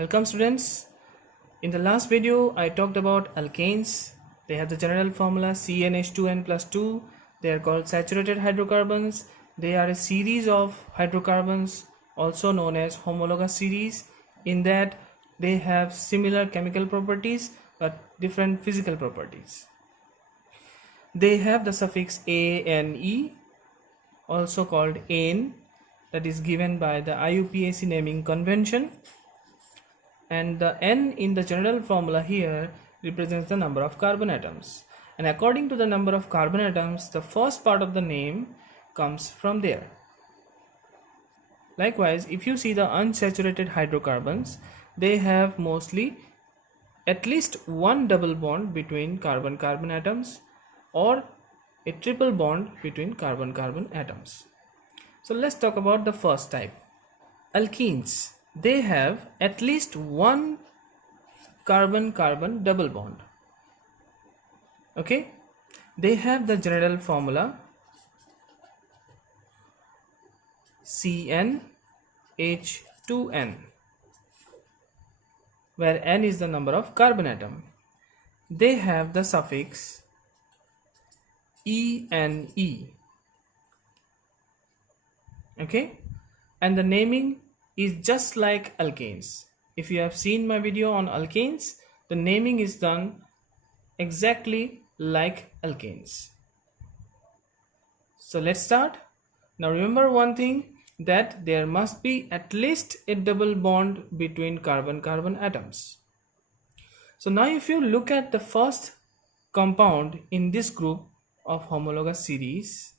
Welcome students. In the last video I talked about alkanes. They have the general formula CnH2n plus 2. They are called saturated hydrocarbons. They are a series of hydrocarbons also known as homologous series, in that they have similar chemical properties but different physical properties. They have the suffix ane, also called ane, that is given by the IUPAC naming convention, and the N in the general formula here represents the number of carbon atoms, and according to the number of carbon atoms the first part of the name comes from there. Likewise, if you see the unsaturated hydrocarbons, they have mostly at least one double bond between carbon-carbon atoms or a triple bond between carbon-carbon atoms. So let's talk about the first type, alkenes. They have at least one carbon-carbon double bond. Okay, they have the general formula CnH2n, where N is the number of carbon atom. They have the suffix ene. Okay, and the naming is just like alkanes. If you have seen my video on alkanes, the naming is done exactly like alkanes. So let's start. Now remember one thing, that there must be at least a double bond between carbon-carbon atoms. So now if you look at the first compound in this group of homologous series,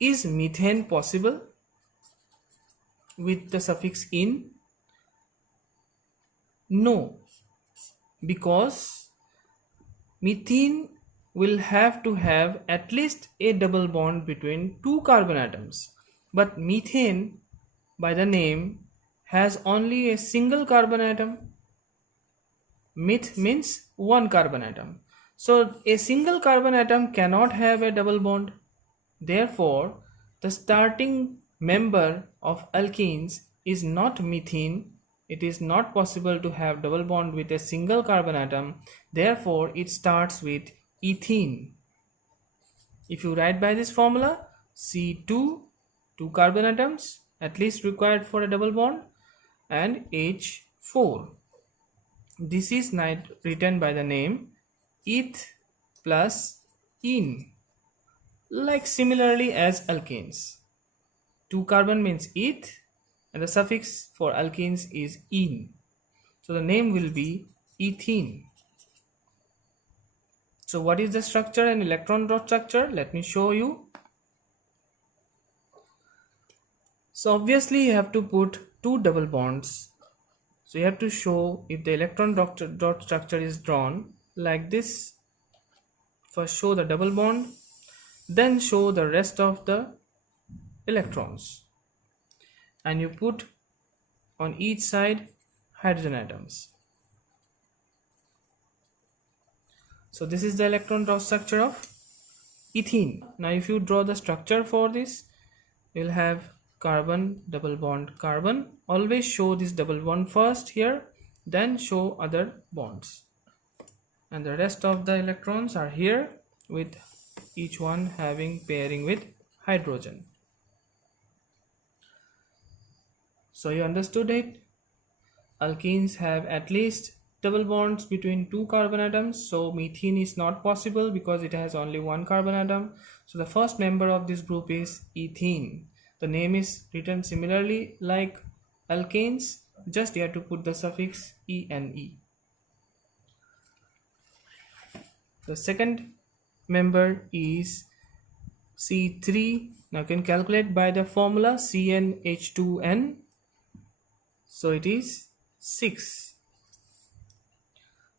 is methane possible with the suffix "in"? No, because methane will have to have at least a double bond between two carbon atoms, but methane by the name has only a single carbon atom. Meth means one carbon atom, so a single carbon atom cannot have a double bond. Therefore, the starting member of alkenes is not methane. It is not possible to have double bond with a single carbon atom. Therefore, it starts with ethene. If you write by this formula, C2, two carbon atoms at least required for a double bond, and H4. This is written by the name eth plus ene, like similarly as alkanes. Two carbon means eth, and the suffix for alkenes is ene. So the name will be ethene. So what is the structure and electron dot structure? Let me show you. So obviously you have to put two double bonds. So you have to show if the electron dot structure is drawn like this. First show the double bond, then show the rest of the electrons, and you put on each side hydrogen atoms. So this is the electron dot structure of ethene. Now if you draw the structure for this, you'll have carbon, double bond, carbon. Always show this double bond first here, then show other bonds, and the rest of the electrons are here, with each one having pairing with hydrogen. So you understood it. Alkenes have at least double bonds between two carbon atoms, so methane is not possible because it has only one carbon atom. So the first member of this group is ethene. The name is written similarly like alkanes, just you have to put the suffix ene. The second member is C3. Now you can calculate by the formula CnH2n. So it is 6.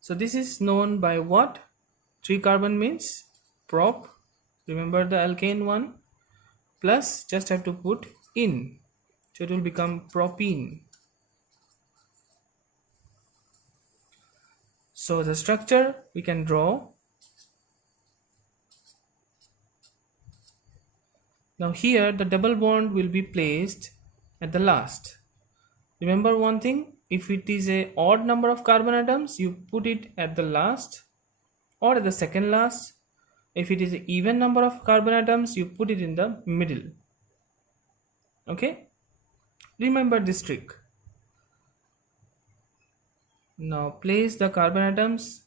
So this is known by what? 3 carbon means prop. Remember the alkane one. Plus just have to put in. So it will become propene. So the structure we can draw. Now here the double bond will be placed at the last. Remember one thing, if it is a odd number of carbon atoms, you put it at the last or at the second last. If it is an even number of carbon atoms, you put it in the middle. Okay, remember this trick. Now place the carbon atoms,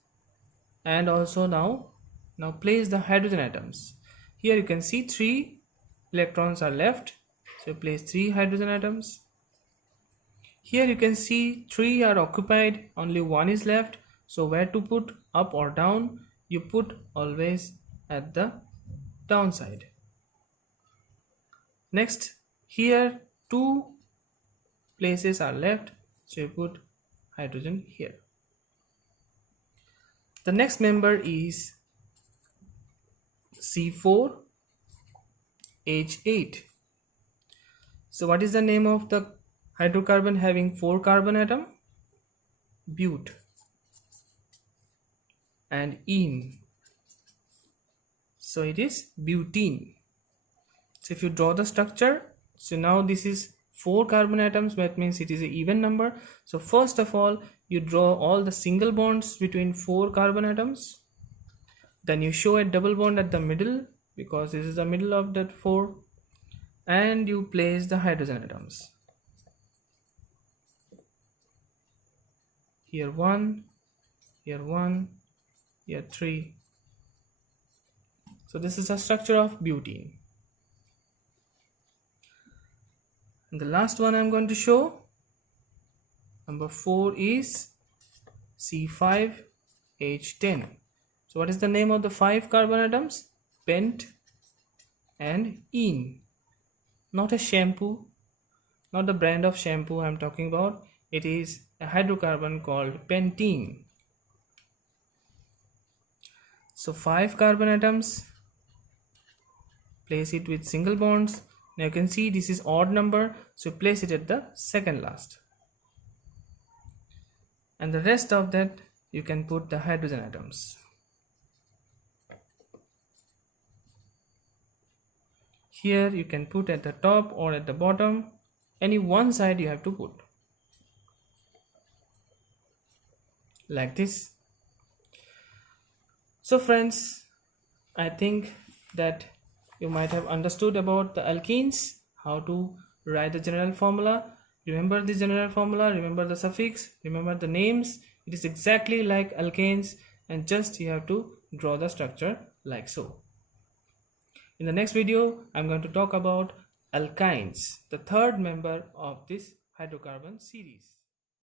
and also now place the hydrogen atoms. Here you can see 3 electrons are left, so place 3 hydrogen atoms. Here you can see 3 are occupied, only 1 is left, so where to put, up or down? You put always at the down side. Next, here 2 places are left, so you put hydrogen here. The next member is C4H8. So what is the name of the hydrocarbon having 4 carbon atom? Bute and ene. So it is butene. So if you draw the structure, so now this is 4 carbon atoms, that means it is an even number. So first of all, you draw all the single bonds between 4 carbon atoms. Then you show a double bond at the middle, because this is the middle of that 4, and you place the hydrogen atoms. Here 1, here 1, here 3. So this is the structure of butene. And the last one I'm going to show, number 4, is C5H10. So what is the name of the 5 carbon atoms? Pent and ene. Not a shampoo, not the brand of shampoo I'm talking about. It is a hydrocarbon called pentene. So 5 carbon atoms, place it with single bonds. Now you can see this is odd number, so place it at the second last. And the rest of that you can put the hydrogen atoms. Here you can put at the top or at the bottom, any one side you have to put. Like this. So friends, I think that you might have understood about the alkenes, how to write the general formula. Remember the general formula, remember the suffix, remember the names. It is exactly like alkanes, and just you have to draw the structure like so. In the next video, I'm going to talk about alkynes, the third member of this hydrocarbon series.